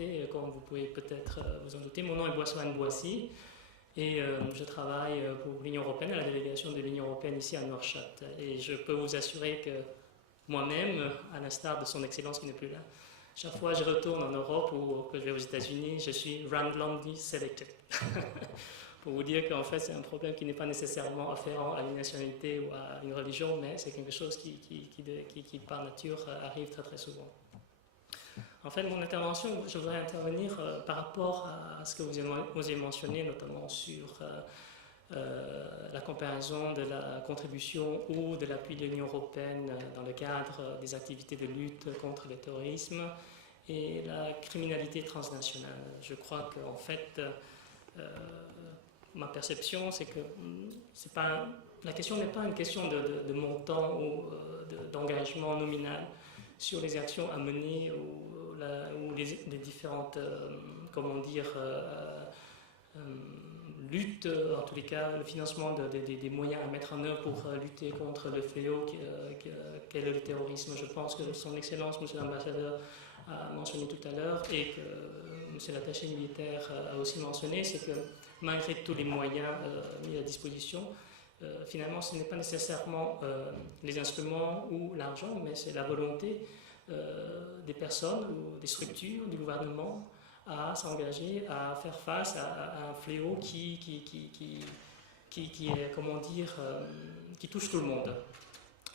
présenter. Comme vous pouvez peut-être vous en douter, mon nom est Boissoane Boissy et je travaille pour l'Union européenne, à la délégation de l'Union européenne ici à Nouakchott. Et je peux vous assurer que moi-même, à l'instar de son Excellence qui n'est plus là, chaque fois que je retourne en Europe ou que je vais aux États-Unis, je suis randomly selected. Pour vous dire qu'en fait, c'est un problème qui n'est pas nécessairement afférent à une nationalité ou à une religion, mais c'est quelque chose qui par nature, arrive très très souvent. En fait, mon intervention, je voudrais intervenir par rapport à ce que vous avez mentionné, notamment sur la comparaison de la contribution ou de l'appui de l'Union européenne dans le cadre des activités de lutte contre le terrorisme et la criminalité transnationale. Je crois qu'en fait, ma perception, c'est que la question n'est pas une question de montant ou d'engagement nominal sur les actions à mener ou les différentes, comment dire, luttes, en tous les cas, le financement des moyens à mettre en œuvre pour lutter contre le fléau qu'est le terrorisme. Je pense que son Excellence, Monsieur l'Ambassadeur, a mentionné tout à l'heure et que Monsieur l'attaché militaire a aussi mentionné, c'est que malgré tous les moyens mis à disposition, finalement ce n'est pas nécessairement les instruments ou l'argent, mais c'est la volonté des personnes ou des structures du gouvernement à s'engager, à faire face à un fléau qui est, comment dire, qui touche tout le monde.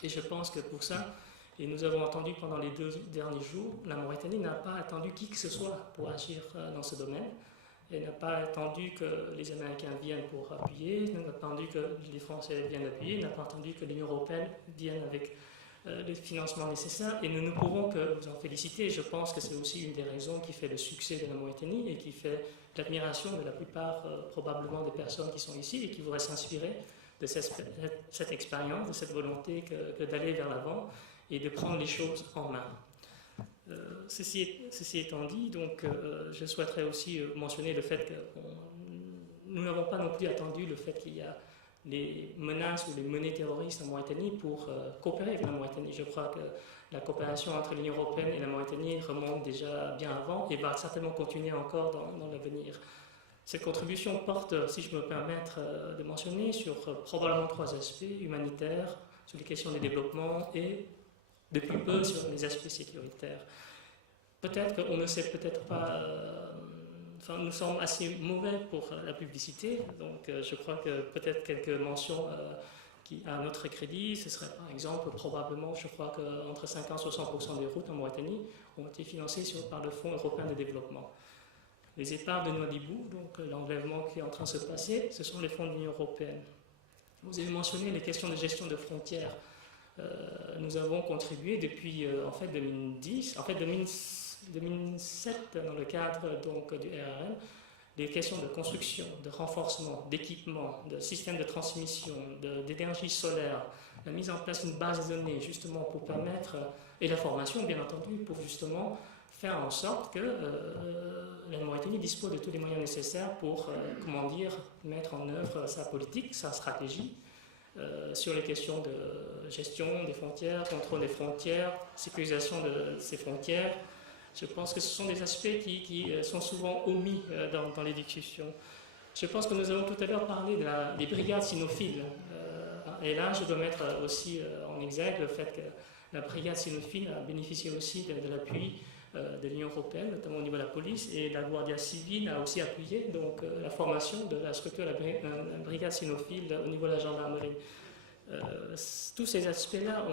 Et je pense que pour ça, et nous avons entendu pendant les 2 derniers jours, la Mauritanie n'a pas attendu qui que ce soit pour agir dans ce domaine. Elle n'a pas attendu que les Américains viennent pour appuyer, n'a pas attendu que les Français viennent appuyer, n'a pas attendu que l'Union européenne vienne avec le financement nécessaire. Et nous ne pouvons que vous en féliciter. Je pense que c'est aussi une des raisons qui fait le succès de la Mauritanie et qui fait l'admiration de la plupart, probablement, des personnes qui sont ici et qui voudraient s'inspirer de cette expérience, de cette volonté que d'aller vers l'avant et de prendre les choses en main. Ceci étant dit, donc, je souhaiterais aussi mentionner le fait que nous n'avons pas non plus attendu le fait qu'il y a les menaces ou les menées terroristes en Mauritanie pour coopérer avec la Mauritanie. Je crois que la coopération entre l'Union européenne et la Mauritanie remonte déjà bien avant et va certainement continuer encore dans l'avenir. Cette contribution porte, si je me permets de mentionner, sur probablement 3 aspects: humanitaires, sur les questions de développement et depuis peu sur les aspects sécuritaires. Peut-être qu'on ne sait peut-être pas, enfin nous sommes assez mauvais pour la publicité, donc je crois que peut-être quelques mentions qui à notre crédit, ce serait par exemple probablement, je crois qu'entre 50 et 60% des routes en Mauritanie ont été financées par le Fonds européen de développement. Les épaves de Nouadhibou, donc l'enlèvement qui est en train de se passer, ce sont les fonds de l'Union européenne. Vous avez mentionné les questions de gestion de frontières. Nous avons contribué depuis en fait 2010, en fait 2007 dans le cadre donc du RRM, des questions de construction, de renforcement, d'équipement, de systèmes de transmission, d'énergie solaire, la mise en place d'une base de données justement pour permettre, et la formation bien entendu, pour justement faire en sorte que la Mauritanie dispose de tous les moyens nécessaires pour, comment dire, mettre en œuvre sa politique, sa stratégie, sur les questions de gestion des frontières, contrôle des frontières, sécurisation de ces frontières. Je pense que ce sont des aspects qui sont souvent omis dans les discussions. Je pense que nous avons tout à l'heure parlé des brigades cynophiles. Et là, je dois mettre aussi en exergue le fait que la brigade cynophile a bénéficié aussi de l'appui de l'Union européenne, notamment au niveau de la police, et la Guardia civile a aussi appuyé donc, la formation de la structure de la brigade cynophile au niveau de la gendarmerie. Tous ces aspects-là,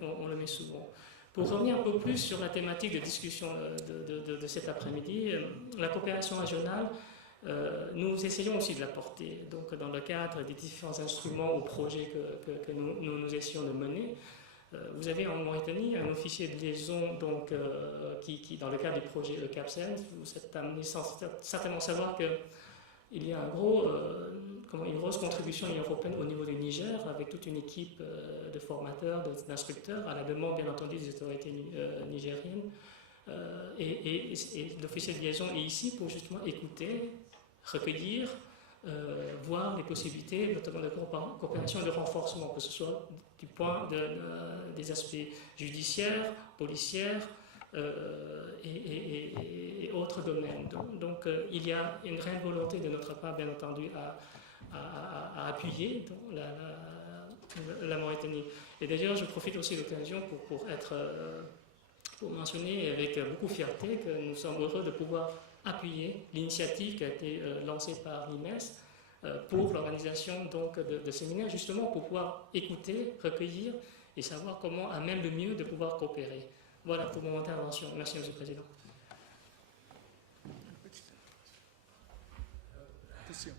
on le met souvent. Pour revenir un peu plus sur la thématique de discussion de cet après-midi, la coopération régionale, nous essayons aussi de la porter. Donc, dans le cadre des différents instruments ou projets que nous essayons de mener, vous avez en Mauritanie un officier de liaison donc, qui, dans le cadre du projet ECAPSEN, vous êtes amené certainement savoir qu'il y a une grosse contribution de l'Union européenne au niveau du Niger, avec toute une équipe de formateurs, d'instructeurs, à la demande bien entendu des autorités nigériennes. Et l'officier de liaison est ici pour justement écouter, recueillir, voir les possibilités, notamment de coopération et de renforcement, que ce soit du point des aspects judiciaires, policiers et d'autres domaines. Donc, il y a une réelle volonté de notre part, bien entendu, à appuyer la Mauritanie. Et d'ailleurs, je profite aussi de l'occasion pour mentionner avec beaucoup de fierté que nous sommes heureux de pouvoir appuyer l'initiative qui a été lancée par l'IMES pour l'organisation de séminaires, justement pour pouvoir écouter, recueillir et savoir comment, à même le mieux, de pouvoir coopérer. Voilà pour mon intervention. Merci, Monsieur le Président. Question.